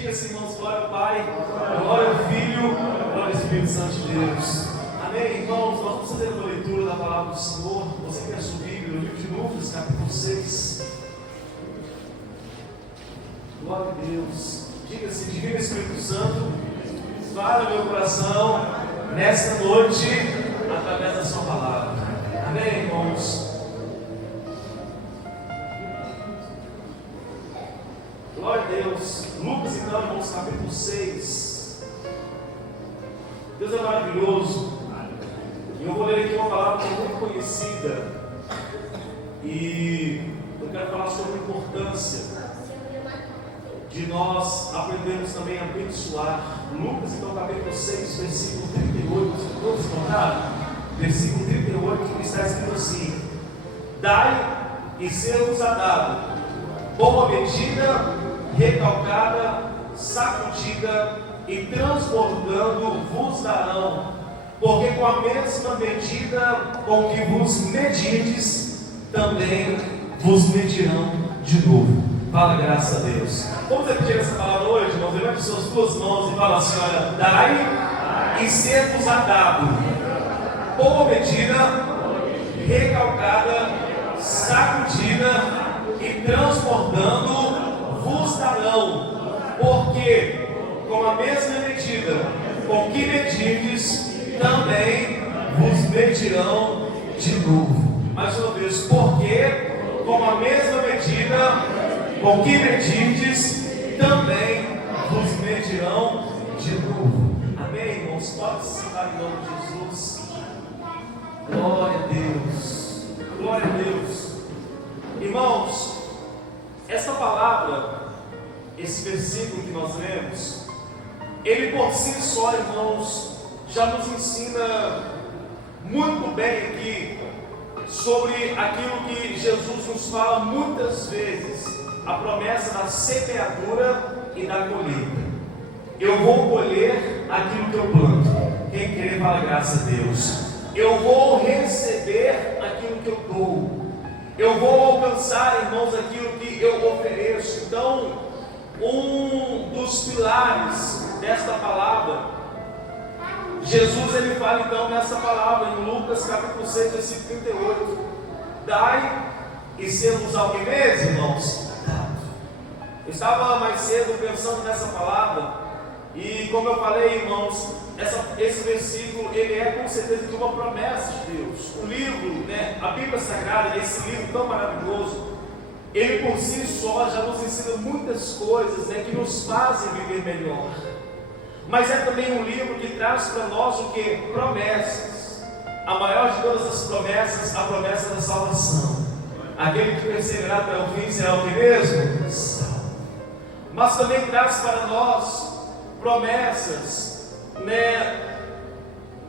Diga-se, irmãos, glória ao Pai, glória ao Filho, glória ao Espírito Santo de Deus. Amém, irmãos? Nós vamos fazer uma leitura da palavra do Senhor. Você quer subir no livro de Números, capítulo 6. Glória a Deus. Diga-se, divino Espírito Santo, fala no meu coração nesta noite, através da sua palavra. Amém, irmãos? Glória a Deus. Lucas, então, irmãos, capítulo 6. Deus é maravilhoso. E eu vou ler aqui uma palavra que é muito conhecida. E eu quero falar sobre a importância de nós aprendermos também a abençoar. Lucas, então, capítulo 6, versículo 38. Todos encontraram? Versículo 38, está escrito assim: dai e ser-vos-á dado, boa medida, recalcada, sacudida e transbordando vos darão, porque com a mesma medida com que vos medirdes, também vos medirão de novo. Fala, graças a Deus. Vamos repetir essa palavra hoje, irmãos? Levante suas duas mãos e fala assim: olha, dai e ser-vos-á dado, boa medida, recalcada, sacudida e transbordando vos darão, porque com a mesma medida com que medirdes, também vos medirão de novo. Mais uma vez, porque com a mesma medida com que medirdes, também vos medirão de novo. Amém, irmãos? Pode se sentar em nome de Jesus. Glória a Deus. Glória a Deus. Irmãos, essa palavra, esse versículo que nós lemos, ele por si só, irmãos, já nos ensina muito bem aqui sobre aquilo que Jesus nos fala muitas vezes, a promessa da semeadura e da colheita. Eu vou colher aquilo que eu planto. Quem crê, fala graças a Deus. Eu vou receber aquilo que eu dou. Eu vou alcançar, irmãos, aquilo que eu ofereço. Então, um dos pilares desta palavra, Jesus ele fala então nessa palavra em Lucas capítulo 6, versículo 38: dai e ser-vos-á o que mesmo, irmãos? Eu estava mais cedo pensando nessa palavra, e como eu falei, irmãos, esse versículo ele é com certeza de uma promessa de Deus. O livro, a Bíblia Sagrada, esse livro tão maravilhoso, ele por si só já nos ensina muitas coisas que nos fazem viver melhor. Mas é também um livro que traz para nós o que? Promessas. A maior de todas as promessas, a promessa da salvação. Aquele que perseverar até o fim será o que mesmo? Salvo. Mas também traz para nós promessas,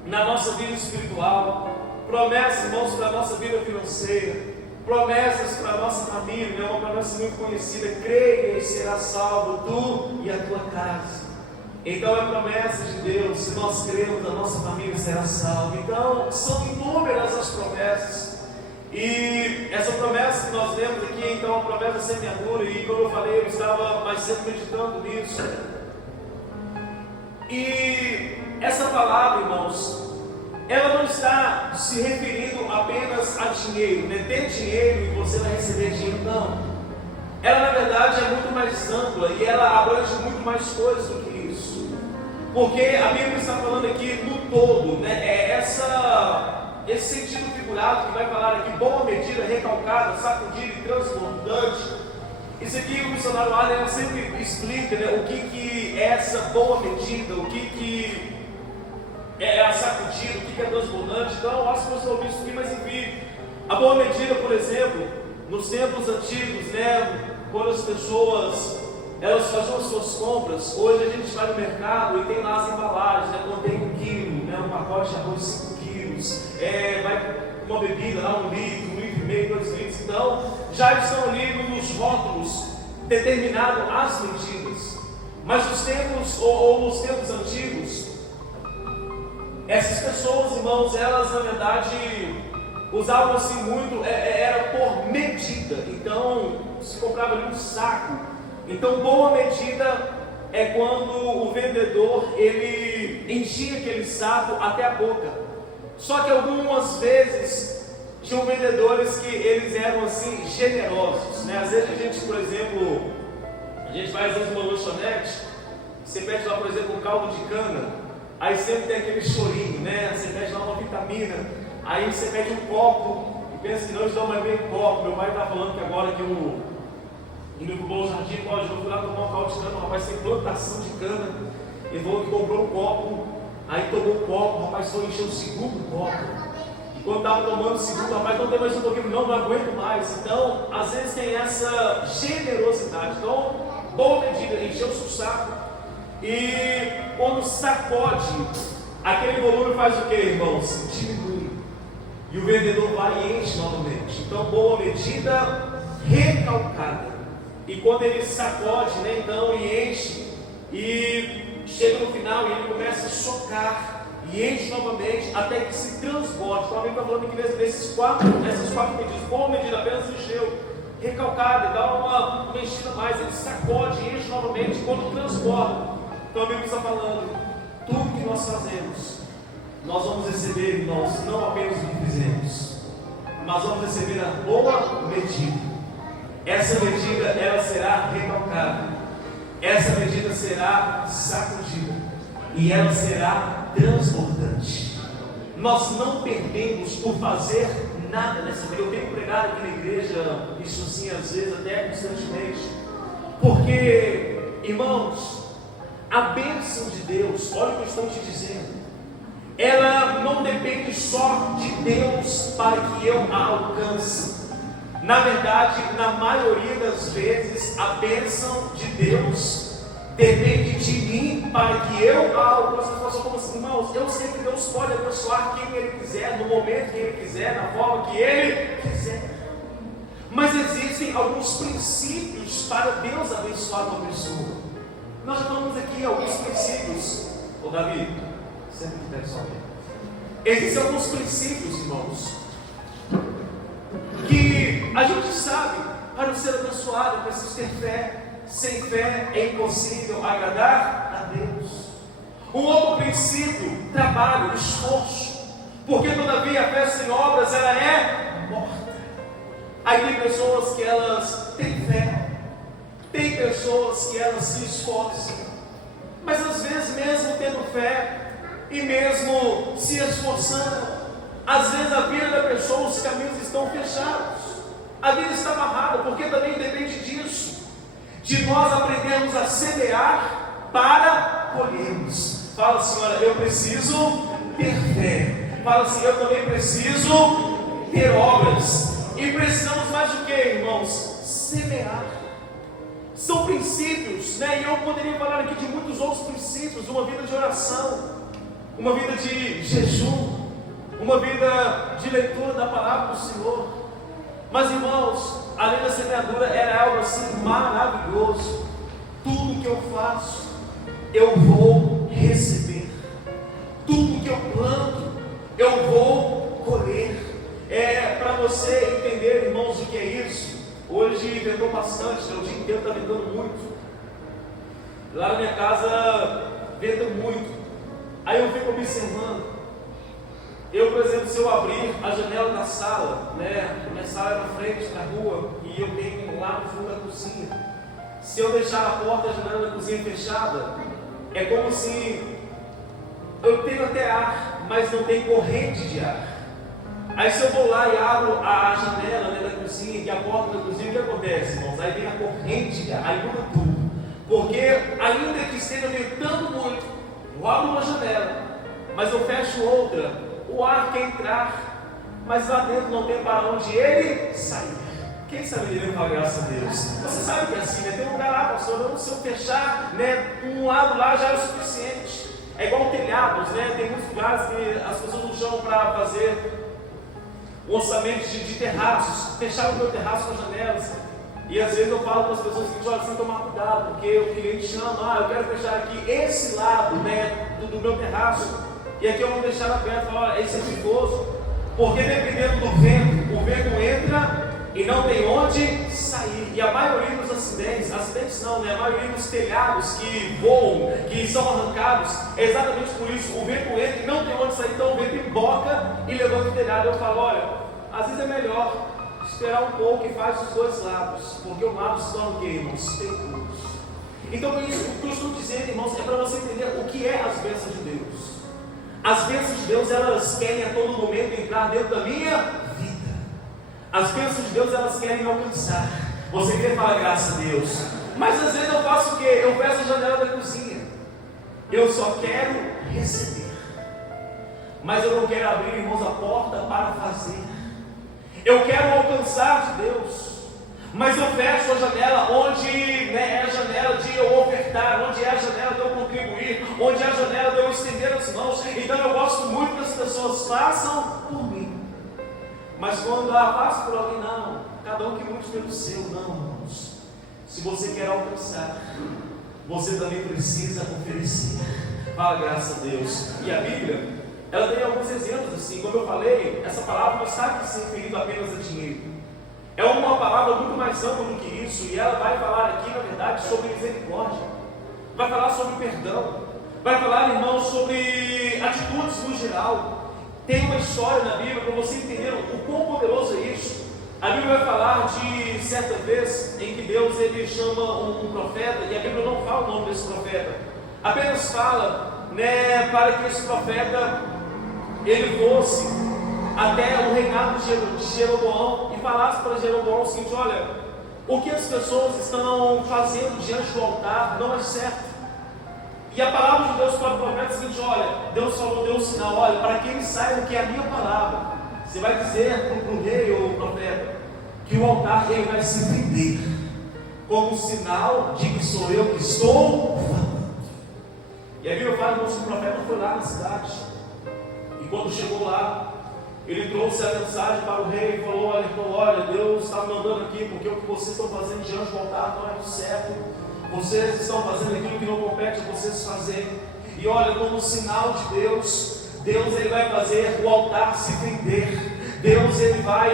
na nossa vida espiritual, promessas, irmãos, para a nossa vida financeira, promessas para a nossa família, uma promessa muito conhecida: creia e será salvo tu e a tua casa. Então é promessa de Deus, se nós cremos, a nossa família será salva. Então são inúmeras as promessas. E essa promessa que nós temos aqui, então, a promessa da semeadura, e como eu falei, eu estava mais cedo meditando nisso. E essa palavra, irmãos, ela não está se referindo apenas a dinheiro, ter dinheiro e você vai receber dinheiro, não. Ela, na verdade, é muito mais ampla e ela abrange muito mais coisas do que isso. Porque a Bíblia está falando aqui no todo, esse sentido figurado que vai falar aqui: boa medida, recalcada, sacudida e transbordante. Isso aqui o missionário Adam sempre explica o que é essa boa medida, o que é a sacudida, o que é transbordante. Então eu acho que você ouviu isso aqui, mas enfim, a boa medida, por exemplo, nos tempos antigos, quando as pessoas elas faziam as suas compras, hoje a gente vai no mercado e tem lá as embalagens, contém 1 quilo, um pacote de arroz 5 quilos, vai uma bebida lá 1 litro, 1,5 litro, 2 litros. Então já estão ali nos rótulos determinado as medidas. Mas nos tempos antigos, essas pessoas, irmãos, elas na verdade usavam assim muito, era por medida. Então se comprava ali um saco. Então boa medida, é quando o vendedor, ele enchia aquele saco até a boca. Só que algumas vezes tinham vendedores que eles eram assim generosos, né? Às vezes a gente, por exemplo, a gente vai às vezes numa lanchonete, você pede lá, por exemplo, um caldo de cana, aí sempre tem aquele chorinho, né? Você pede lá uma vitamina, aí você pede um copo e pensa que não, eles dão mais meio copo. Meu pai está falando que agora que indo pro Bom Jardim, eu fui lá tomar um caldo de cana, o rapaz tem plantação de cana, ele falou que comprou um copo, aí tomou um copo, o rapaz foi encher o segundo copo. E quando estava tomando o segundo, o rapaz não tem mais um pouquinho, não aguento mais. Então, às vezes tem essa generosidade. Então, boa medida, encheu o saco. E quando sacode, aquele volume faz o que, irmãos? Diminui. E o vendedor vai e enche novamente. Então, boa medida, recalcada. E quando ele sacode, né, então, e enche, e chega no final e ele começa a socar, e enche novamente, até que se transborde. Então, a Bíblia está falando que nessas quatro medidas, boa medida, apenas encheu, recalcada, dá uma enchida mais, ele sacode e enche novamente, quando transborda. Então, a Bíblia está falando, tudo que nós fazemos, nós vamos receber, irmãos, não apenas o que fizemos, mas vamos receber a boa medida. Essa medida, ela será recalcada, essa medida será sacudida, e ela será transbordante. Nós não perdemos por fazer nada nessa vida. Eu tenho pregado aqui na igreja, isso assim, às vezes, até constantemente, porque, irmãos, a bênção de Deus, olha o que eu estou te dizendo, ela não depende só de Deus para que eu a alcance. Na verdade, na maioria das vezes, a bênção de Deus depende de mim para que eu a alcance. Como assim, irmãos, eu sei que Deus pode abençoar quem Ele quiser, no momento que Ele quiser, na forma que Ele quiser. Mas existem alguns princípios para Deus abençoar uma pessoa. Nós já falamos aqui alguns princípios. Ô Davi, sempre que der só aqui. Existem alguns princípios, irmãos, que a gente sabe, para ser abençoado, é preciso ter fé. Sem fé é impossível agradar a Deus. Um outro princípio, trabalho, esforço. Porque todavia a fé sem obras, ela é morta. Aí tem pessoas que elas têm fé, tem pessoas que elas se esforçam, mas às vezes mesmo tendo fé e mesmo se esforçando, às vezes a vida da pessoa, os caminhos estão fechados, a vida está amarrada, porque também depende disso, de nós aprendermos a semear para colhermos. Fala, Senhora, eu preciso ter fé. Fala assim, eu também preciso ter obras. E precisamos mais do que, irmãos? Semear. São princípios, né? E eu poderia falar aqui de muitos outros princípios, uma vida de oração, uma vida de jejum, uma vida de leitura da palavra do Senhor. Mas, irmãos, a lei da semeadura era algo assim maravilhoso. Tudo que eu faço, eu vou receber. Tudo que eu planto, eu vou colher. Para você entender, irmãos, o que é isso. Hoje ventou bastante, o dia inteiro está ventando muito. Lá na minha casa venta muito. Aí eu fico observando. Eu, por exemplo, se eu abrir a janela da sala, né, minha sala é na frente da rua e eu tenho lá no fundo da cozinha. Se eu deixar a porta da janela da cozinha fechada, é como se eu tenho até ar, mas não tem corrente de ar. Aí se eu vou lá e abro a janela, né, da cozinha e a porta da cozinha, o que acontece, irmãos? Aí vem a corrente de ar, aí muda tudo. Porque ainda que esteja ventando muito, eu abro uma janela, mas eu fecho outra. O ar quer entrar, mas lá dentro não tem para onde ele sair. Quem sabe ele fala graças a Deus? Você sabe que é assim, né? Tem um lugar lá, pastor, se eu fechar, né, um lado lá já é o suficiente. É igual telhados, né? Tem muitos lugares que as pessoas não chamam para fazer um orçamento de terraços, fechar o meu terraço com janelas. E às vezes eu falo para as pessoas que olha, tem que tomar cuidado, porque o cliente chama, eu quero fechar aqui esse lado, né, do meu terraço. E aqui eu vou deixar aberto, falar, esse é perigoso, porque dependendo do vento, o vento entra e não tem onde sair. E a maioria dos acidentes não, né? A maioria dos telhados que voam, que são arrancados, é exatamente por isso. O vento entra e não tem onde sair, então o vento emboca e levanta o telhado. Eu falo, olha, às vezes é melhor esperar um pouco e faz os dois lados, porque o lado se torna o quê, irmãos? Seguros. Então, por isso, o que eu estou dizendo, irmãos, é para você entender o que é as bênçãos de Deus. As bênçãos de Deus, elas querem a todo momento entrar dentro da minha vida. As bênçãos de Deus, elas querem me alcançar. Você quer falar graças a Deus, mas às vezes eu faço o quê? Eu fecho a janela da cozinha. Eu só quero receber, mas eu não quero abrir, irmãos, a porta para fazer. Eu quero alcançar de Deus, mas eu fecho a janela onde, né, é a janela de eu ofertar, onde é a janela de eu contribuir, onde é a janela de eu estender as mãos. Então eu gosto muito que as pessoas façam por mim, mas quando faço por alguém, não, cada um que muito pelo seu, não, irmãos. Se você quer alcançar, você também precisa oferecer. Fala, graças a Deus. E a Bíblia, ela tem alguns exemplos assim. Como eu falei, essa palavra não está aqui se referindo apenas a dinheiro. É uma palavra muito mais ampla do que isso. E ela vai falar aqui, na verdade, sobre misericórdia. Vai falar sobre perdão. Vai falar, irmãos, sobre atitudes no geral. Tem uma história na Bíblia para você entender o quão poderoso é isso. A Bíblia vai falar de certa vez em que Deus ele chama um profeta, e a Bíblia não fala o nome desse profeta, apenas fala, né, para que esse profeta ele fosse até o reinado de Jeroboão e falasse para Jeroboão o seguinte: olha, o que as pessoas estão fazendo diante do altar não é certo. E a palavra de Deus para o profeta é o seguinte: olha, Deus falou, deu um sinal, olha, para que eles saibam que é a minha palavra. Você vai dizer para o rei ou o profeta que o altar ele vai se vender como sinal de que sou eu que estou falando. E a Bíblia fala que o profeta foi lá na cidade, e quando chegou lá, ele trouxe a mensagem para o rei e falou: olha, Deus está me mandando aqui, porque o que vocês estão fazendo diante do altar não é certo. Vocês estão fazendo aquilo que não compete a vocês fazerem. E olha, como sinal de Deus ele vai fazer o altar se vender. Deus ele vai,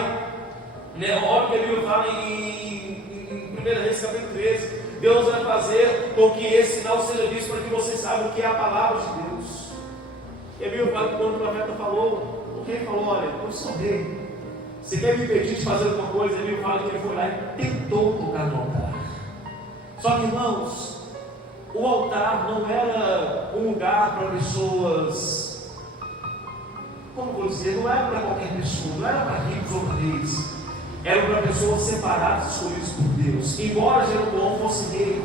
né, olha o que a Bíblia fala em 1 Reis capítulo 13. Deus vai fazer com que esse sinal seja visto para que vocês saibam o que é a palavra de Deus. E a Bíblia fala que quando o profeta falou, o rei falou: olha, eu sou rei, você quer me impedir de fazer alguma coisa? A Bíblia fala que ele foi lá e tentou tocar no altar. Só que, irmãos, o altar não era um lugar para pessoas, como vou dizer, não era para qualquer pessoa, não era para ricos ou para reis, era para pessoas separadas, escolhidas por Deus. Embora Jeroboão fosse rei,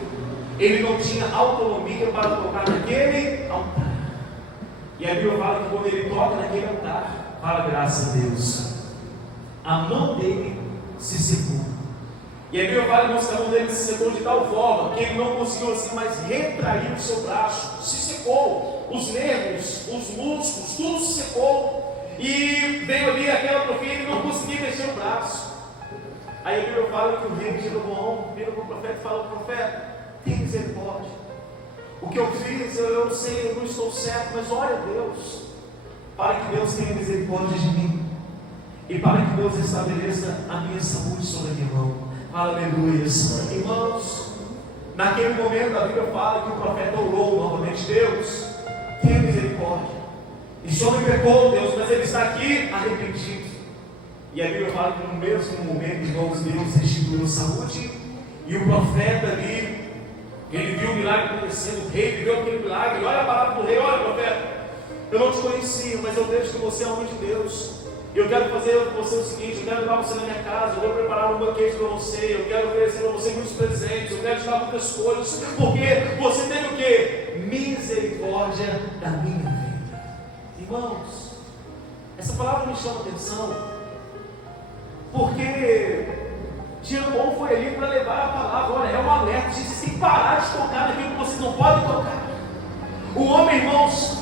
ele não tinha autonomia para tocar naquele altar. E a Bíblia fala que quando ele toca naquele altar, fala, graças a Deus, a mão dele se secou. E a Bíblia fala que a mão dele se secou de tal forma que ele não conseguiu assim mais retrair o seu braço. Se secou, os nervos, os músculos, tudo se secou. E veio ali aquela atrofia e ele não conseguia mexer o braço. Aí a Bíblia fala que o rei de Jeroboão vira para o profeta e fala: profeta, tem misericórdia. O que eu fiz, eu não sei, eu não estou certo, mas olha a Deus, para que Deus tenha misericórdia de mim, e para que Deus estabeleça a minha saúde sobre a minha mão. Aleluia. Irmãos, naquele momento a Bíblia fala que o profeta orou novamente: Deus, tenha misericórdia. E só me pecou, Deus, mas ele está aqui arrependido. E a Bíblia fala que no mesmo momento, irmãos, Deus restituiu a saúde, e o profeta ali, ele viu o milagre acontecendo, o rei viveu aquele milagre. Olha a palavra do rei: olha, profeta, eu não te conhecia, mas eu vejo que você é homem de Deus. Eu quero fazer com você o seguinte: eu quero levar você na minha casa, eu vou preparar um banquete para você, eu quero oferecer para você muitos presentes, eu quero te dar muitas coisas, porque você tem o quê? Misericórdia da minha vida. Irmãos, essa palavra me chama a atenção, porque Jeroboão foi ali para levar a palavra. Olha, é um alerta: vocês têm que parar de tocar naquilo que vocês não podem tocar. O homem, irmãos,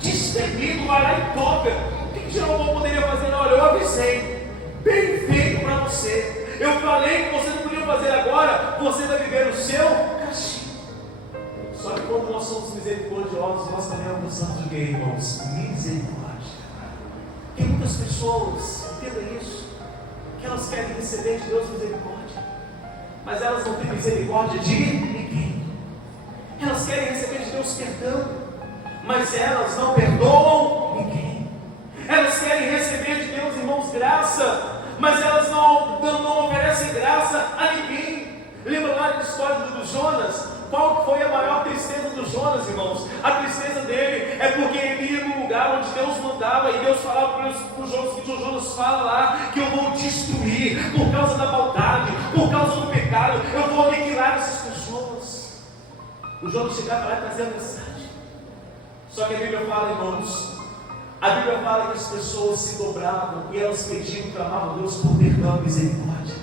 destemido, vai lá e toca. O que Jeroboão poderia fazer? Olha, eu avisei, bem feito para você. Eu falei que você não podia fazer agora, você vai viver o seu castigo. Só que quando nós somos misericordiosos, nós também alcançamos o que, irmãos? Misericórdia. Tem muitas pessoas, entenda isso, que elas querem receber de Deus misericórdia, mas elas não têm misericórdia de ninguém. Elas querem receber de Deus perdão, mas elas não perdoam ninguém. Elas querem receber de Deus, irmãos, graça, mas elas não oferecem graça a ninguém. Lembra lá da história do Jonas? Qual foi a maior tristeza do Jonas, irmãos? A tristeza dele é porque ele ia no lugar onde Deus mandava, e Deus falava para o Jonas, que o Jonas fala lá, que eu vou destruir por causa da maldade, por causa do pecado, eu vou aniquilar essas pessoas. O Jonas chegava lá e trazia a mensagem. Só que a Bíblia fala, irmãos, a Bíblia fala que as pessoas se dobravam e elas pediam, clamavam a Deus por perdão e misericórdia.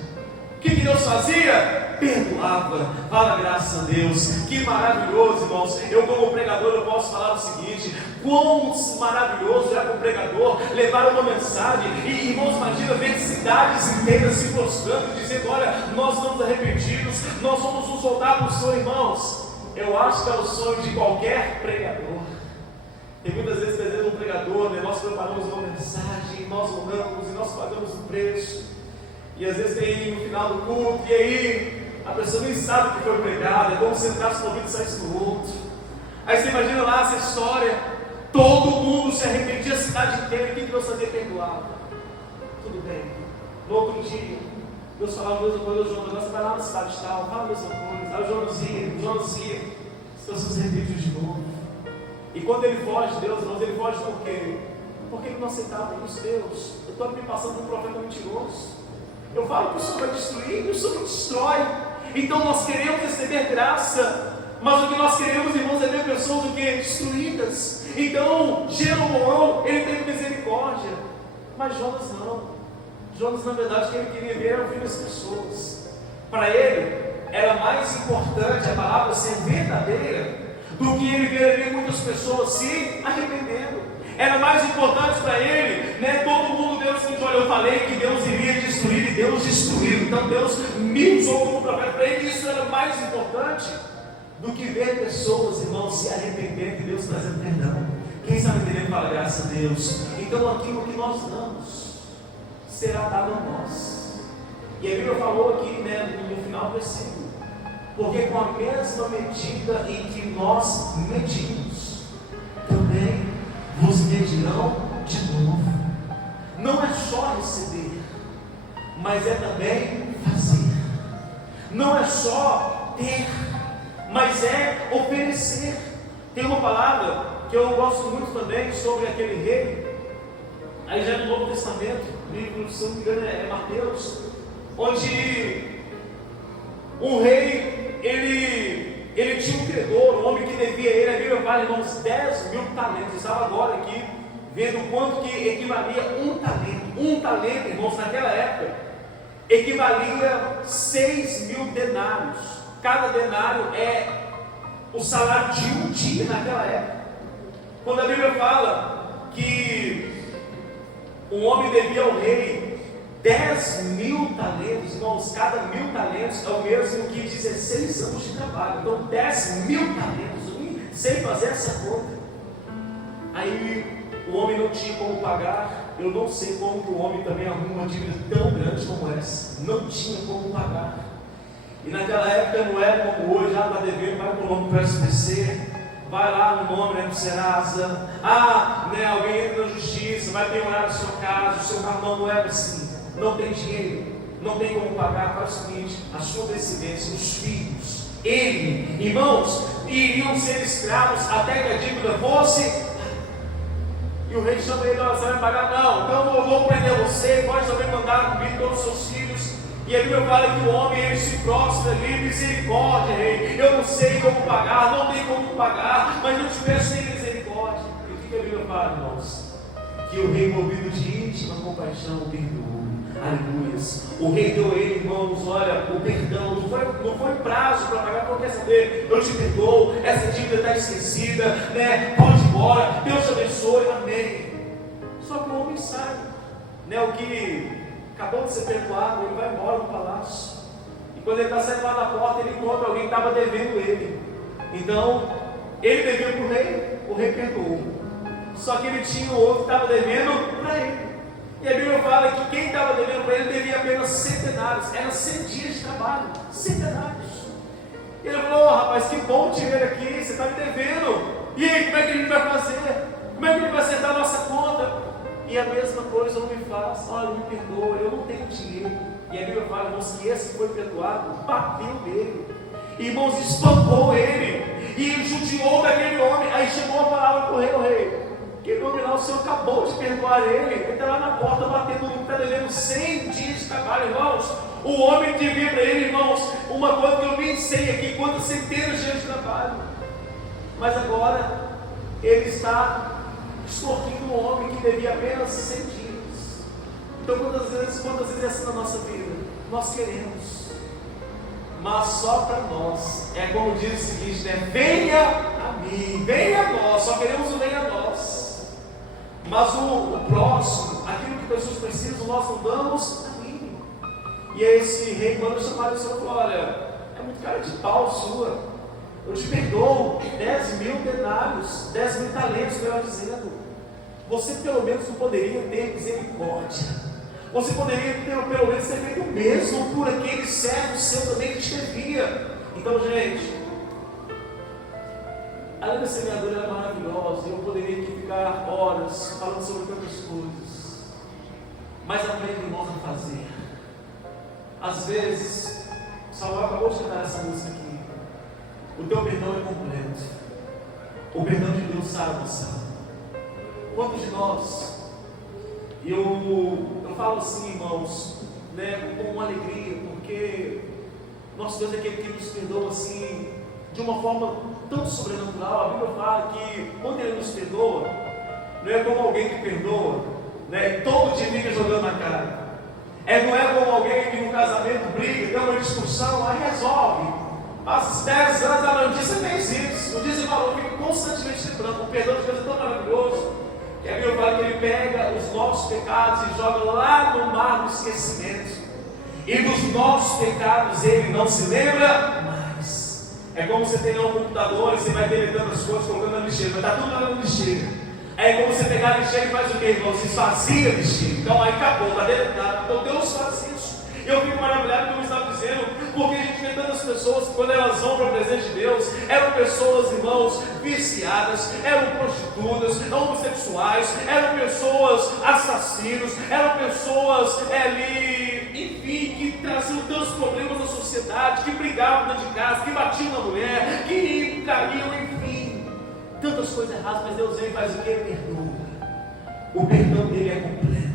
O que Deus fazia? Perdoava. Fala, graças a Deus. Que maravilhoso, irmãos. Eu, como pregador, eu posso falar o seguinte: quão maravilhoso é como pregador levar uma mensagem e, irmãos, imagina ver cidades inteiras se prostrando, dizendo: olha, nós estamos arrependidos, nós vamos nos voltar para o Senhor, irmãos. Eu acho que é o sonho de qualquer pregador. E muitas vezes um pregador, né, nós preparamos uma mensagem, nós oramos e nós pagamos um preço. E às vezes tem no final do culto, e aí a pessoa nem sabe o que foi pregado, é como se entrasse no ouvido e saísse no outro. Aí você imagina lá essa história, todo mundo se arrependia, a cidade inteira, e o que Deus fazia? Perdoava. Tudo bem. No outro dia, Deus falava a mesma coisa ao Jonas: você vai lá na cidade tal, fala a mesma coisa. Aí o Jonas ia, as pessoas se arrependiam de novo. E quando ele foge de Deus, irmãos, ele foge por quê? Por que não aceitava isso, Deus? Eu estou me passando por um profeta mentiroso. Eu falo que o Senhor vai destruir e o Senhor destrói. Então nós queremos receber graça, mas o que nós queremos, irmãos, é ver pessoas o quê? Destruídas. Então Jeroboão, ele teve misericórdia, mas Jonas não. Jonas, na verdade, o que ele queria ver era ouvir as pessoas. Para ele era mais importante a palavra ser verdadeira do que ele ver ali muitas pessoas se arrependendo. Era mais importante para ele, né? Todo mundo deu o seguinte: olha, eu falei que Deus iria destruir, e Deus destruiu. Então Deus me usou como profeta. Para ele isso era mais importante do que ver pessoas, irmãos, se arrependendo e Deus trazendo perdão. Quem está me entendendo, fala graças a Deus. Então aquilo que nós damos será dado a nós. E a Bíblia falou aqui, né, no final do versículo: porque com a mesma medida em que nós medimos, também vos medirão de novo. Não é só receber, mas é também fazer. Não é só ter, mas é oferecer. Tem uma palavra que eu gosto muito também sobre aquele rei, aí já no Novo Testamento, livro, se não me engano, é Mateus, onde um rei, ele tinha um credor, um homem que devia a ele, a Bíblia fala, irmãos, 10 mil talentos. Eu estava agora aqui vendo quanto que equivalia um talento. Um talento, irmãos, naquela época, equivalia 6 mil denários. Cada denário é o salário de um dia naquela época. Quando a Bíblia fala que um homem devia ao rei 10 mil talentos, irmãos, cada 1000 talentos é o mesmo que 16 anos de trabalho. Então 10 mil talentos, eu nem sei fazer essa conta. Aí o homem não tinha como pagar. Eu não sei como que o homem também arruma uma dívida tão grande como essa. Não tinha como pagar. E naquela época não era como hoje: já está devendo, vai para o nome do SBC, vai lá no nome, do Serasa, alguém entra na justiça, vai penhorar o seu caso, o seu carro. Não era assim. Não tem dinheiro, não tem como pagar. Faz o seguinte: a sua descendência, os filhos, ele, irmãos, iriam ser escravos até que a dívida fosse. E o rei chama ele: você vai pagar? Não, então eu vou prender você, pode também mandar comigo todos os seus filhos. E a Bíblia fala que o homem, ele se prostra ali: misericórdia, rei, eu não sei como pagar, não tem como pagar, mas eu te peço, tem misericórdia. E o que a Bíblia fala, irmãos? Que o rei, movido de íntima compaixão, o perdoou. Aleluias. O rei deu a ele, irmãos, olha, o perdão. Não foi prazo para pagar. Porque quer saber? Eu te perdoo, essa dívida está esquecida, né? Pode ir embora, Deus te abençoe, amém. Só que o homem sai, né? O que acabou de ser perdoado, ele vai embora no palácio. E quando ele está saindo lá na porta, ele encontra alguém que estava devendo ele. Então, ele devia para o rei perdoou. Só que ele tinha o outro que estava devendo para ele. E a Bíblia fala que quem estava devendo para ele devia apenas 100 denários, eram 100 dias de trabalho, 100 denários. E ele falou: oh, rapaz, que bom te ver aqui, você está me devendo. E aí, como é que a gente vai fazer? Como é que a gente vai acertar a nossa conta? E a mesma coisa o homem faz: olha, me perdoa, eu não tenho dinheiro. E a Bíblia fala, irmãos, que esse que foi perdoado bateu nele, irmãos, espancou ele e judiou daquele homem. Aí chegou a palavra para o rei: o rei, aquele homem lá, o Senhor acabou de perdoar ele está lá na porta batendo no que está devendo 100 dias de trabalho. Irmãos, o homem devia para ele, irmãos, uma coisa que eu nem sei aqui, quantas centenas de dias de trabalho. Mas agora ele está extorquindo um homem que devia apenas 100 dias. Então quantas vezes é assim na nossa vida? Nós queremos, mas só para nós. É como diz o seguinte, né? Venha a mim, venha a nós, só queremos o venha a nós. Mas o próximo, aquilo que pessoas precisam, nós não damos a mim. E aí esse rei manda chamar o Senhor e fala: olha, é muito cara de pau sua, eu te perdoo 10.000 denários, 10.000 talentos, melhor dizendo. Você pelo menos não poderia ter misericórdia. Você poderia ter, pelo menos, ter feito o mesmo por aquele servo seu também que te devia. Então, gente, além da semeadura era maravilhosa, eu poderia aqui ficar horas falando sobre tantas coisas. Mas aprenda, irmãos, a fazer. Às vezes, Samuel acabou de cantar essa música aqui. O teu perdão é completo. O perdão de Deus sara a nossa alma. Quantos de nós, eu falo assim, irmãos, né, com uma alegria, porque nosso Deus é aquele que nos perdoa assim, de uma forma tão sobrenatural. A Bíblia fala que quando Ele nos perdoa, não é como alguém que perdoa, né, todo dia fica jogando na cara. Não é como alguém que no casamento briga, tem uma discussão, aí resolve. Passa 10 anos, um dia você fez isso, um dia você falou, fica constantemente lembrando. O perdão de Deus é tão maravilhoso. E a Bíblia fala que Ele pega os nossos pecados e joga lá no mar do esquecimento. E dos nossos pecados Ele não se lembra mais. É como você tem um computador e você vai deletando as coisas, colocando na lixeira, mas está tudo lá na lixeira. Aí é como você pegar a lixeira e faz o que, irmão? Se esvazia a lixeira. Então aí acabou, está deletado. Então Deus faz isso. E eu fico maravilhado como eu estava dizendo, porque a gente vê tantas pessoas que quando elas vão para a presença de Deus, eram pessoas, irmãos, viciadas, eram prostitutas, homossexuais, eram pessoas assassinos, eram pessoas ali, enfim, que traziam tantos problemas na sociedade, que brigavam dentro de casa, que batiam na mulher, que caíam, enfim, tantas coisas erradas. Mas Deus vem e faz o que? Perdoa. O perdão dele é completo.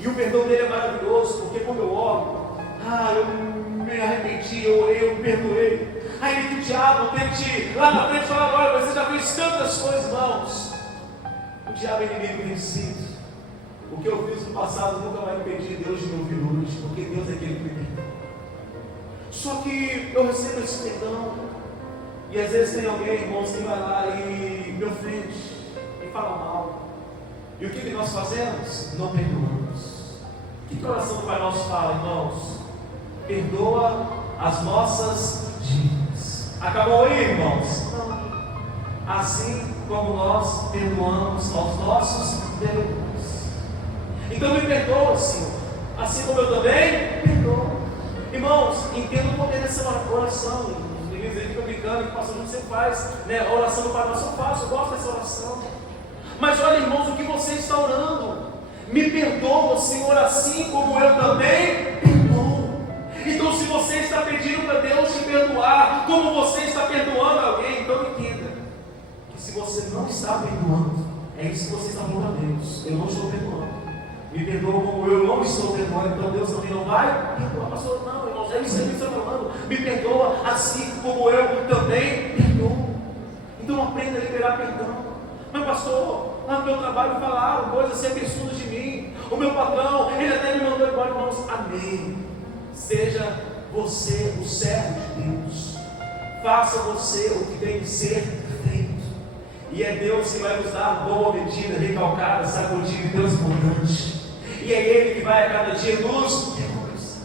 E o perdão dele é maravilhoso, porque quando eu oro, eu me arrependi, eu orei, eu me perdoei. Aí que o diabo tente lá na frente falar: olha, você já fez tantas coisas, irmãos. O diabo é inimigo vencido. O que eu fiz no passado nunca vai impedir Deus de me ouvir hoje, porque Deus é aquele que me perdoa. Só que eu recebo esse perdão, e às vezes tem alguém, irmãos, que vai lá e me ofende, e fala mal. E o que nós fazemos? Não perdoamos. O que a oração do Pai Nosso fala, irmãos? Perdoa as nossas dívidas. Acabou aí, irmãos? Não. Assim como nós perdoamos aos nossos devedores. Então me perdoa, Senhor. Assim como eu também perdoo. Irmãos, entenda o poder dessa oração. Os meninos aí ficam brincando, que o pastor sempre faz, né? A oração do Pai Nosso eu faço, eu gosto dessa oração. Mas olha, irmãos, o que você está orando? Me perdoa, Senhor, assim como eu também perdoo. Então, se você está pedindo para Deus te perdoar, como você está perdoando alguém, então entenda que se você não está perdoando, é isso que você está falando a Deus: eu não estou perdoando. Me perdoa como eu não estou perdoando, então Deus também não vai perdoar. Pastor, não, irmãos, é isso que você está falando. Me perdoa assim como eu também perdoo. Então aprenda a liberar perdão. Mas pastor, lá no meu trabalho falaram coisas sem absurdas de mim. O meu patrão, ele até me mandou embora. Irmãos, amém. Seja você o servo de Deus. Faça você o que tem que ser feito. E é Deus que vai nos dar boa medida, recalcada, sacudida e transbordante. E é Ele que vai a cada dia nos recompensar.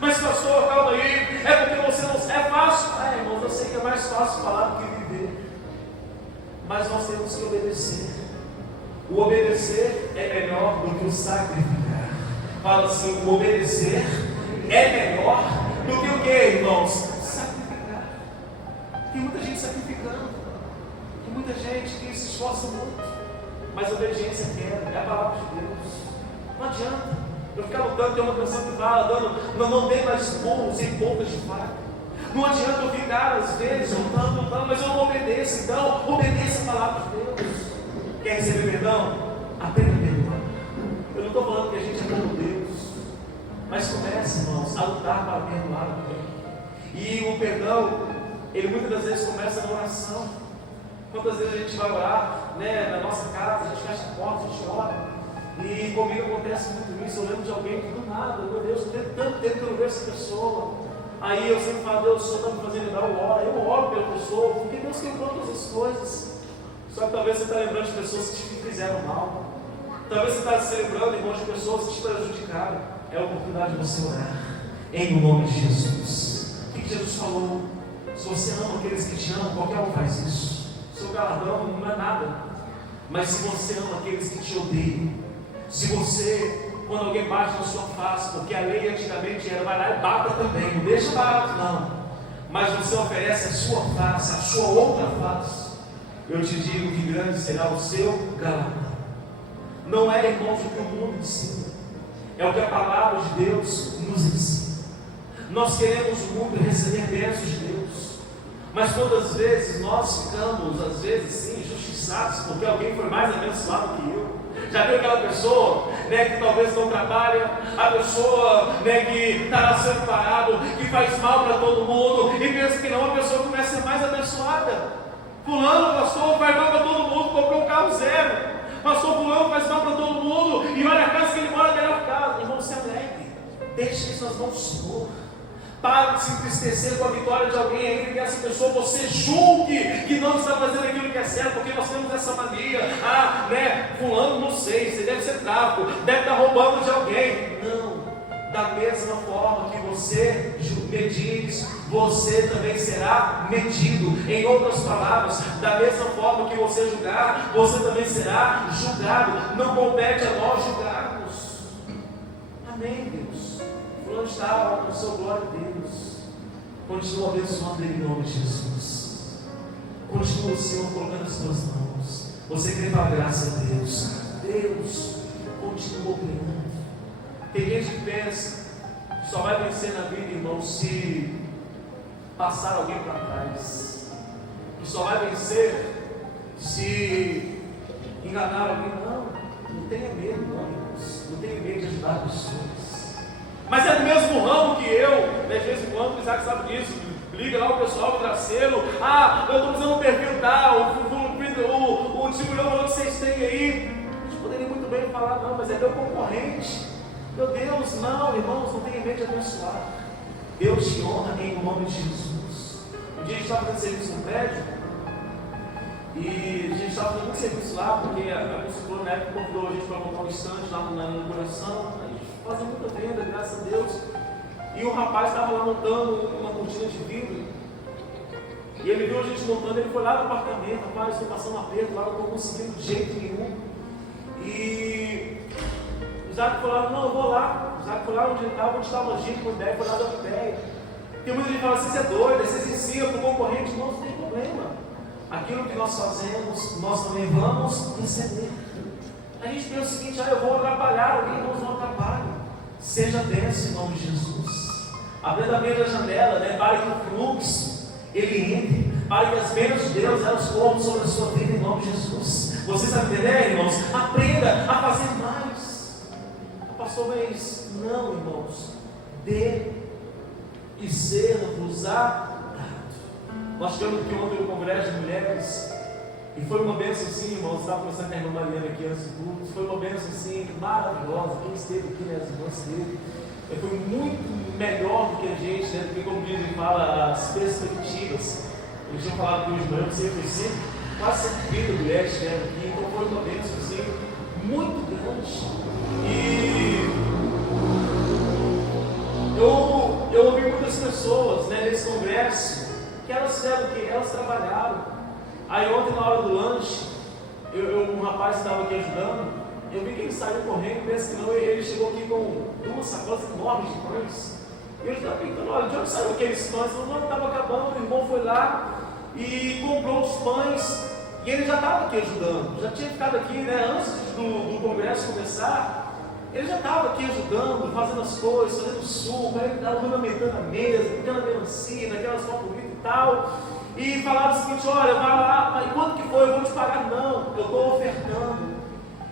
Mas pastor, calma aí, é porque você não... É fácil. Irmãos, eu sei que é mais fácil falar do que viver. Mas nós temos que obedecer. O obedecer é melhor do que o sacrificar. Fala assim, o obedecer é melhor do que o que, irmãos? Sacrificar. Tem muita gente sacrificando. Tem muita gente que se esforça muito. Mas a obediência quebra, é a palavra de Deus. Não adianta eu ficar lutando, tem uma canção que fala, não tem mais burros em poucas de faca. Não adianta eu ficar, às vezes, lutando, mas eu não obedeço. Então, obedeça a palavra de Deus. Quer receber perdão? Aprenda a perdoar. Eu não estou falando que a gente é como Deus, mas comece, irmãos, a lutar para perdoar também. E o perdão, ele muitas das vezes começa na oração. Quantas vezes a gente vai orar, na nossa casa, a gente fecha a porta, a gente ora. E comigo acontece muito isso. Eu lembro de alguém que do nada, meu Deus, tanto tempo que eu não vejo essa pessoa. Aí eu sempre falo, Deus, o Senhor está me fazendo lembrar, eu oro pela pessoa, porque Deus quebrou todas as coisas. Só que talvez você está lembrando de pessoas que te fizeram mal. Talvez você está se lembrando, irmão, de pessoas que te prejudicaram. É a oportunidade de você orar, em nome de Jesus. O que Jesus falou? Se você ama aqueles que te amam, qualquer um faz isso. Seu galardão não é nada. Mas se você ama aqueles que te odeiam, se você, quando alguém bate na sua face, porque a lei antigamente era, vai lá e bata também, não deixa barato não, mas você oferece a sua face, a sua outra face, eu te digo que grande será o seu galardão. Não é, irmãos, o que o mundo ensina, é o que a palavra de Deus nos ensina. Nós queremos muito receber bênçãos de Deus, mas quantas vezes nós ficamos, às vezes sim, injustiçados, porque alguém foi mais abençoado que eu. Já viu aquela pessoa, que talvez não trabalha, a pessoa, que está nascendo parado, que faz mal para todo mundo, e pensa que não, a pessoa começa a ser mais abençoada. Fulano, pastor, faz mal para todo mundo, comprou um carro zero. Pastor fulano faz mal para todo mundo, e olha a casa que ele mora, a melhor casa. Irmão, se alegre, deixe isso nas mãos do Senhor. Pare de se entristecer com a vitória de alguém ainda que essa pessoa você julgue que não está fazendo aquilo que é certo, porque nós temos essa mania. Fulano, não sei, você deve ser tráfico, deve estar roubando de alguém. Não, da mesma forma que você medis, você também será medido. Em outras palavras, da mesma forma que você julgar, você também será julgado. Não compete a nós julgarmos. Amém, Deus. Fulano está, alcançou glória a Deus. Continua abençoando Ele em nome de Jesus. Continua, Senhor, colocando as tuas mãos. Você crê para a graça de Deus. Deus continua operando. Tem gente que pensa que só vai vencer na vida, irmão, se passar alguém para trás. Que só vai vencer se enganar alguém. Não tenha medo, não, irmãos. Não tenha medo de ajudar pessoas. Mas é do mesmo ramo que eu, de vez em quando, o Isaac sabe disso, liga lá o pessoal, o traceiro, eu estou precisando um perfil tal, o distribuidor falou que vocês têm aí. A gente poderia muito bem falar, não, mas é meu concorrente. Meu Deus, não, irmãos, não tenha medo de abençoar. Deus te honra em nome de Jesus. Um dia a gente estava fazendo serviço no prédio, e a gente estava fazendo muito serviço lá, porque a consultora na época convidou a gente para montar um estande lá na inauguração. Fazendo muita venda, graças a Deus. E um rapaz estava lá montando uma cortina de vidro. E ele viu a gente montando, ele foi lá no apartamento. Rapaz, estou passando aperto lá, não estou conseguindo de jeito nenhum. E o Isaac falou lá, não, eu vou lá. O Isaac foi lá onde ele estava, onde estava a gente, com ideia, foi lá dando ideia. Tem muita gente que fala assim, você é doido, vocês ensinam para o concorrente. Não tem problema. Aquilo que nós fazemos, nós também vamos receber. A gente pensa o seguinte, eu vou atrapalhar alguém, não atrapalhe. Seja bênção em nome de Jesus. Abrindo a janela, para que o fluxo ele entre, para que as bênçãos de Deus elas corram sobre a sua vida em nome de Jesus. Você está entendendo, irmãos? Aprenda a fazer mais. Pastor, mas não, irmãos, dê e servos a dado. Nós tivemos aqui ontem o congresso de mulheres. E foi uma bênção assim, irmãos, estava conversando com a irmã Mariana aqui antes do culto, foi uma bênção assim, maravilhosa. Quem esteve aqui, as irmãs esteve, foi muito melhor do que a gente, porque como diz, ele fala as perspectivas. Eles tinham falado que hoje de manhã, você foi quase 130 mulheres estiveram aqui, então foi uma bênção assim, muito grande. E eu ouvi muitas pessoas nesse congresso, que elas fizeram o quê? Elas trabalharam. Aí ontem na hora do lanche, Um rapaz estava aqui ajudando, eu vi que ele saiu correndo, pensa que não, ele chegou aqui com 2 sacolas enormes de pães. E eu estava perguntando, olha, de onde saiu aqueles pães? Ele falou, não, estava acabando, o irmão foi lá e comprou os pães. E ele já estava aqui ajudando, já tinha ficado aqui, né, antes do congresso começar, ele já estava aqui ajudando, fazendo as coisas, fazendo suco, ornamentando a mesa, pegando a melancia, naquelas fotos bonitas e tal. E falava o seguinte, olha, vai lá, mas quanto que foi? Eu vou te pagar? Não, eu estou ofertando.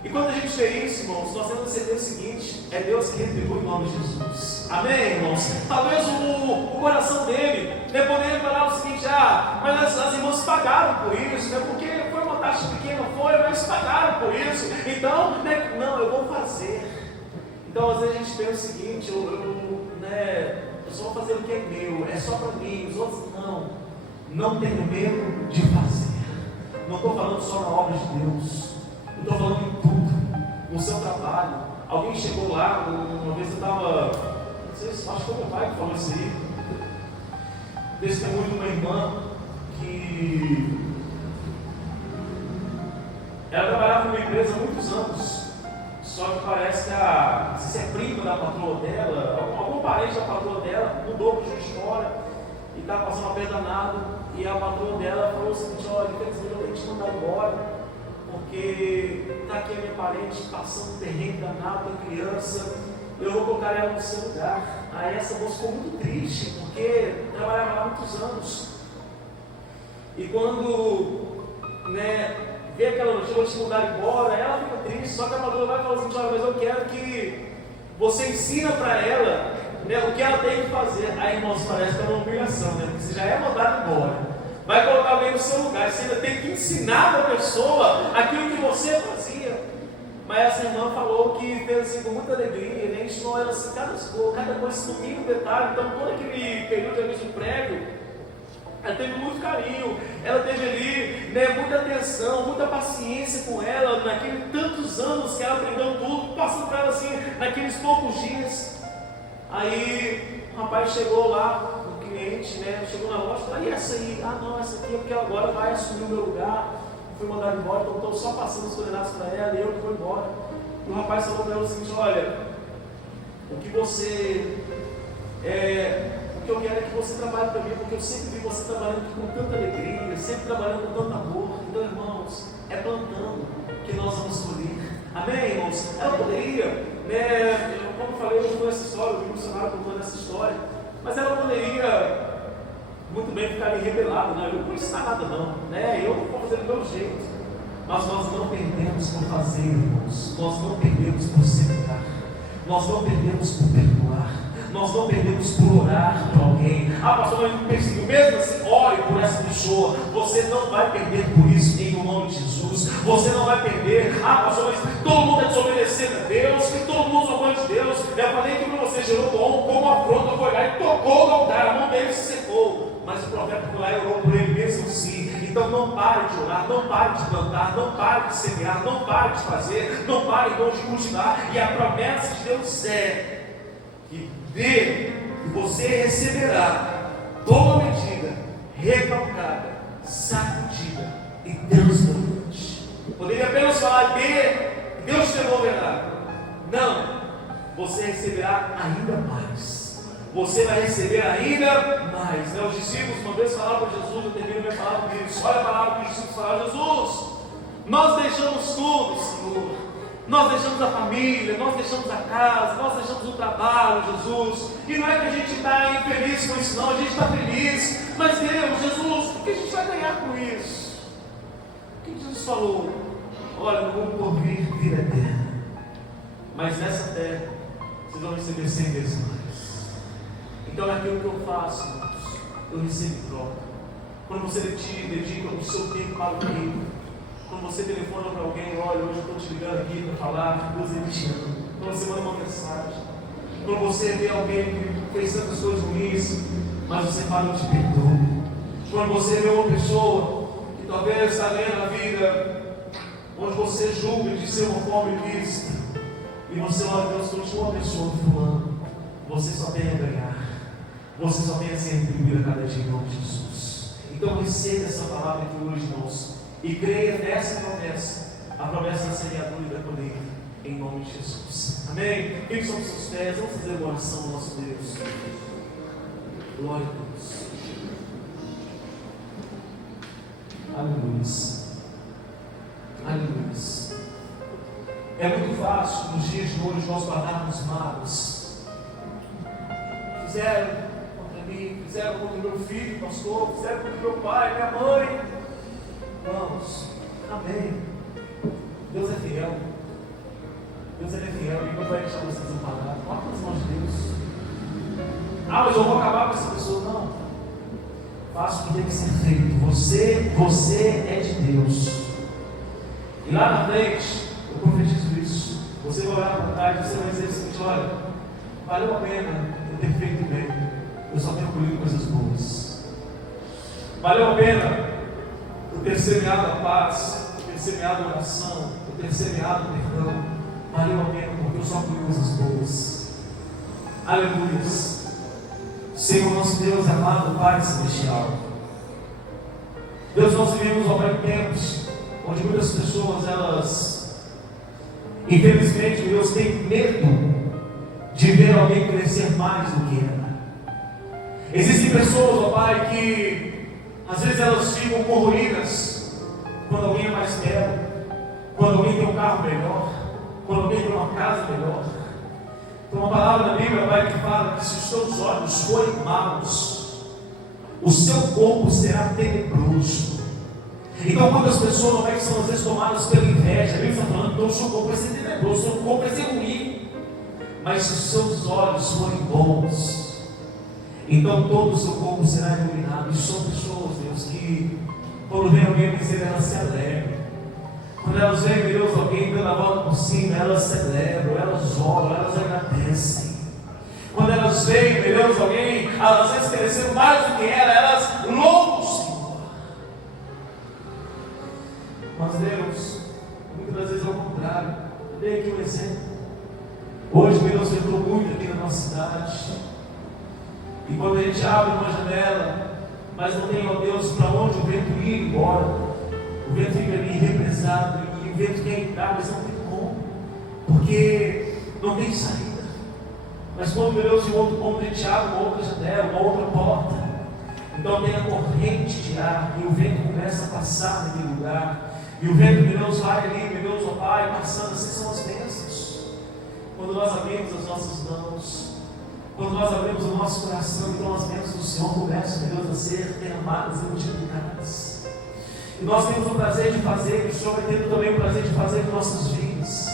E quando a gente vê isso, irmãos, nós temos que entender o seguinte, é Deus que retribui em nome de Jesus. Amém, irmãos? Talvez o coração dele, né, poderia falar o seguinte, mas as irmãs pagaram por isso, né, porque foi uma taxa pequena, mas pagaram por isso, então, né, não, eu vou fazer. Então, às vezes a gente pensa o seguinte, eu só vou fazer o que é meu, é só para mim, os outros não tenho medo de fazer. Não estou falando só na obra de Deus, eu estou falando em tudo, no seu trabalho. Alguém chegou lá, uma vez eu estava, não sei, acho que foi meu pai que falou isso aí, testemunho de uma irmã que ela trabalhava numa empresa há muitos anos, só que parece que se é prima da patroa dela, algum parente da patroa dela, mudou para o Juiz de Fora e estava passando uma perda danado. E a patroa dela falou o seguinte, olha, infelizmente eu tenho que te mandar embora, porque está aqui a minha parente passando um terreno danado, tem criança, eu vou colocar ela no seu lugar. Aí essa moça ficou muito triste, porque trabalhava lá há muitos anos. E quando vê que ela não chegou a te mandar embora, ela fica triste, só que a patroa vai falar assim, olha, mas eu quero que você ensina para ela o que ela tem que fazer. Aí, irmãos, parece que é uma humilhação, porque você já é mandado embora, vai colocar alguém no seu lugar, você ainda tem que ensinar para a pessoa aquilo que você fazia. Mas essa irmã falou que fez assim com muita alegria, ensinou ela assim, cada coisa no mínimo detalhe. Então, todo aquele período de emprego, ela teve muito carinho, ela teve ali muita atenção, muita paciência com ela, naqueles tantos anos que ela aprendeu tudo, passando para ela assim, naqueles poucos dias. Aí o rapaz chegou lá, o cliente, chegou na loja e falou, e essa aí? Não, essa aqui é porque ela agora vai assumir o meu lugar, fui mandado embora, então estou só passando os coordenados para ela e eu que vou embora. E o rapaz falou para ela o seguinte, olha, o que eu quero é que você trabalhe para mim, porque eu sempre vi você trabalhando com tanta alegria, sempre trabalhando com tanto amor. Então, irmãos, é plantando que nós vamos colher. Amém, irmãos? Ela poderia, como eu falei, eu não conheço essa história, eu vi um missionário contando essa história, mas ela poderia muito bem ficar ali rebelada, eu não vou ensinar nada não, eu vou fazer do meu jeito. Mas nós não perdemos por fazer, irmãos, nós não perdemos por semear, nós não perdemos por perdoar, nós não perdemos por orar para alguém. Pastor, mas não perseguiu, mesmo assim, ore por essa pessoa. Você não vai perder por isso em nome de Jesus. Você não vai perder. Pastor, mas todo mundo é desobedecendo a Deus, todo mundo é amante de Deus. Eu falei que para você gerou bom, como a afronta foi lá e tocou no altar, a mão dele se secou. Mas o profeta foi lá e orou por ele mesmo assim. Então não pare de orar, não pare de plantar, não pare de semear, não pare de fazer, não pare de cultivar. E a promessa de Deus é que você receberá boa medida, recalcada, sacudida e transbordante. Poderia apenas falar Deus te devolverá. Não, você receberá ainda mais. Você vai receber ainda mais. Os discípulos uma vez falaram para Jesus, eu termino minha palavra com isso. Olha a palavra que os discípulos falaram, Jesus, nós deixamos tudo, Senhor. Nós deixamos a família, nós deixamos a casa, nós deixamos o trabalho, Jesus. E não é que a gente está infeliz com isso, não, a gente está feliz. Mas Deus, Jesus, o que a gente vai ganhar com isso? O que Jesus falou? Olha, no mundo por vir, vida eterna. Mas nessa terra, vocês vão receber 100 vezes mais. Então é aquilo que eu faço, irmãos. Eu recebo em troca. Quando você dedica o seu tempo para o reino, quando você telefona para alguém, olha, hoje eu estou te ligando aqui para falar, Deus ele te ama. Quando você manda uma mensagem, quando você vê alguém que fez tantas coisas ruins, mas você fala, eu te perdoo. Quando você vê uma pessoa que talvez está vendo a vida, onde você julga de ser uma forma ilícita, e você olha, Deus continua abençoando fulano, você só tem a ganhar, você só tem a ser retribuído a cada dia em nome de Jesus. Então receba essa palavra aqui hoje, irmãos. E creia nessa promessa, a promessa da semeadura e da colheita, em nome de Jesus. Amém? Quem são os seus pés? Vamos fazer uma oração ao nosso Deus. Glória a Deus. Aleluia. Aleluia. É muito fácil nos dias de hoje nós guardarmos mágoas. Fizeram contra mim, fizeram contra meu filho, pastor, fizeram contra meu pai, minha mãe. Vamos, amém. Deus é fiel. Deus é fiel e não vai deixar vocês desamparados. Coloca nas mãos de Deus. Ah, mas eu vou acabar com essa pessoa. Não. Faça o que tem que ser feito. Você é de Deus. E lá na frente, eu profetizo isso. Você vai olhar para trás e você vai dizer o seguinte: olha, valeu a pena eu ter feito bem. Eu só tenho colhido coisas boas. Valeu a pena eu ter semeado a paz, eu ter semeado a oração, eu ter semeado o perdão. Valeu a pena porque eu só colhi coisas boas. Aleluia. Senhor nosso Deus, amado Pai Celestial. Deus, nós vivemos há tempos onde muitas pessoas, elas, infelizmente, Deus, têm medo de ver alguém crescer mais do que ela. Existem pessoas, ó Pai, que às vezes elas ficam corroídas quando alguém é mais belo, quando alguém tem um carro melhor, quando alguém tem uma casa melhor. Tem uma palavra na Bíblia, Pai, que fala que se os teus olhos forem maus, o seu corpo será tenebroso. Então, quando as pessoas, Pai, que são às vezes tomadas pela inveja, a Bíblia está falando que o seu corpo vai ser tenebroso, o seu corpo vai ser ruim. Mas se os seus olhos forem bons, então todo o seu corpo será iluminado. E são pessoas, Deus, que quando vem alguém dizer, elas se alegram. Quando elas veem, Deus, alguém dando a volta por cima, elas celebram, elas oram, elas agradecem. Quando elas veem, Deus, alguém, às vezes crescendo mais do que ela, elas louvam o Senhor. Mas Deus, muitas vezes é o contrário. Eu dei aqui um exemplo. Hoje Deus entrou muito aqui na nossa cidade. E quando a gente abre uma janela, mas não tem, ó Deus, para onde o vento ir embora. O vento fica ali represado e o vento quer entrar, mas não tem como, porque não tem saída. Mas quando Deus de outro ponto a gente abre uma outra janela, uma outra porta, então tem a corrente de ar e o vento começa a passar naquele lugar. E o vento de Deus vai ali, meu Deus, ó Pai, passando. Assim são as bênçãos. Quando nós abrimos as nossas mãos, quando nós abrimos o nosso coração, então as bênçãos do Senhor começam, meu Deus, a ser derramadas e multiplicadas. E nós temos o prazer de fazer, e o Senhor vai ter também o prazer de fazer em nossas vidas.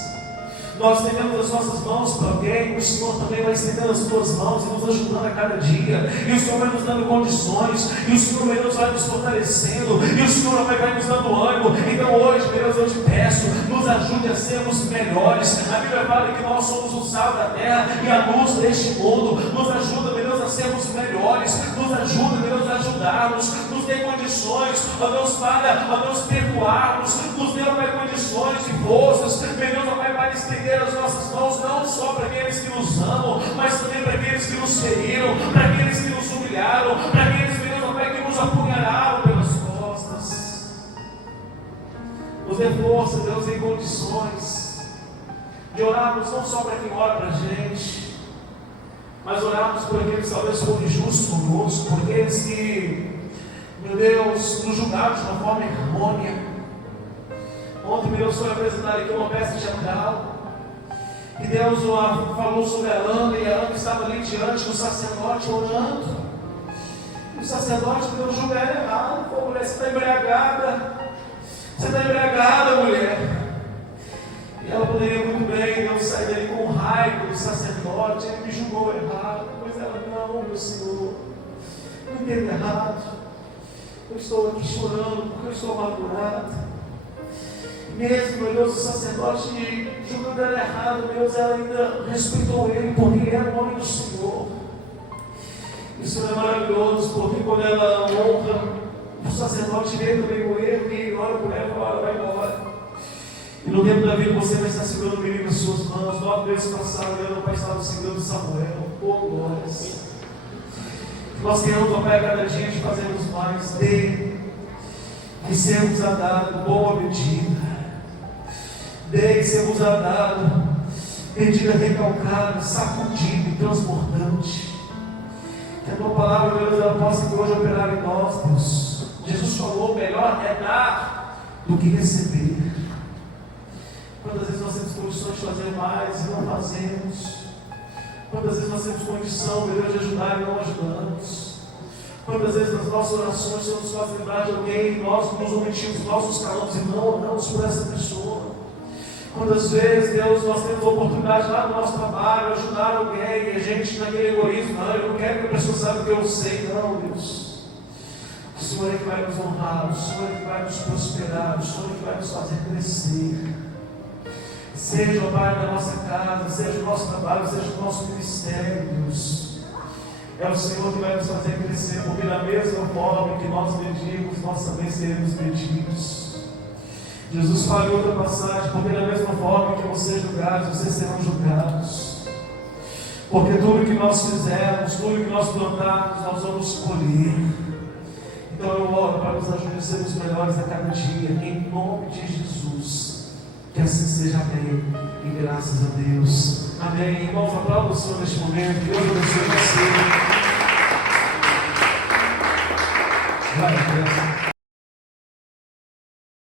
Nós estendemos as nossas mãos para alguém, e o Senhor também vai estendendo as tuas mãos e nos ajudando a cada dia. E o Senhor vai nos dando condições, e o Senhor, meu Deus, vai nos fortalecendo, e o Senhor vai nos dando ânimo. Então hoje, meu Deus, eu te peço, nos ajude a sermos melhores. A Bíblia fala que nós somos o sal da terra e a luz deste mundo. Nos ajuda, meu Deus, a sermos melhores. Nos ajuda, meu Deus, a ajudarmos. Nos dê condições, ó Deus, para, ó Deus, perdoarmos. Nos dê, ó Pai, condições e forças, meu Deus, ó Pai, para estender as nossas mãos, não só para aqueles que nos amam, mas também para aqueles que nos feriram, para aqueles que nos humilharam, para aqueles, meu Deus, ó Pai, que nos apunhalaram pelas costas. Nos dê força, Deus, em condições de orarmos não só para quem ora para a gente, mas orarmos por aqueles que talvez foram injustos conosco, por aqueles que, meu Deus, nos julgaram de uma forma errônea. Ontem, meu Deus, foi apresentar aqui uma peça teatral, e Deus falou sobre a Ana, e a Ana estava ali diante do sacerdote orando. E o sacerdote, meu Deus, julga ela errado. Pô, mulher, você está embriagada. Você está embriagada, mulher. E ela poderia muito bem, Deus, sair dali com raiva do sacerdote. Ele me julgou errado. Mas ela, não, meu Senhor, não entendo errado. Eu estou aqui chorando porque eu estou magoada. Mesmo, meu Deus, o sacerdote julgando ela errado, meu Deus, ela ainda respeitou ele, porque ele era o homem do Senhor. Isso é maravilhoso, porque quando ela honra, o sacerdote vê também o erro e ora por ela e fala, vai embora. E no tempo da vida você vai estar segurando o menino nas suas mãos. 9 meses passados, ela vai estar segurando Samuel. Oh, glórias. Nós queremos, ó Pai, a cada dia de fazermos mais, de que sermos a dar boa medida. Dei, ser vos há dado, medida recalcada, sacudida e transbordante. Que a tua palavra, Deus, ela possa hoje operar em nós, Deus. Jesus falou: melhor é dar do que receber. Quantas vezes nós temos condições de fazer mais e não fazemos? Quantas vezes nós temos condição, meu Deus, de ajudar e não ajudamos? Quantas vezes nas nossas orações o Senhor nos faz lembrar de alguém e nós nos omitimos, nós nos calamos e não oramos por essa pessoa? Quantas vezes, Deus, nós temos a oportunidade lá no nosso trabalho, ajudar alguém, e a gente naquele egoísmo: não, eu não quero que a pessoa saiba o que eu sei. Não, Deus. O Senhor é que vai nos honrar, o Senhor é que vai nos prosperar, o Senhor é que vai nos fazer crescer. Seja o Pai da nossa casa, seja o nosso trabalho, seja o nosso ministério, Deus. É o Senhor que vai nos fazer crescer, porque da mesma forma que nós medimos, nós também seremos medidos. Jesus fala em outra passagem: porque da mesma forma que vocês julgados, vocês serão julgados. Porque tudo que nós fizermos, tudo que nós plantarmos, nós vamos colher. Então eu oro para nos ajudar a sermos melhores a cada dia, em nome de Jesus. Que assim seja, amém. E graças a Deus. Amém. Irmãos, aplauda o Senhor neste momento. Deus abençoe você. Vai, Deus.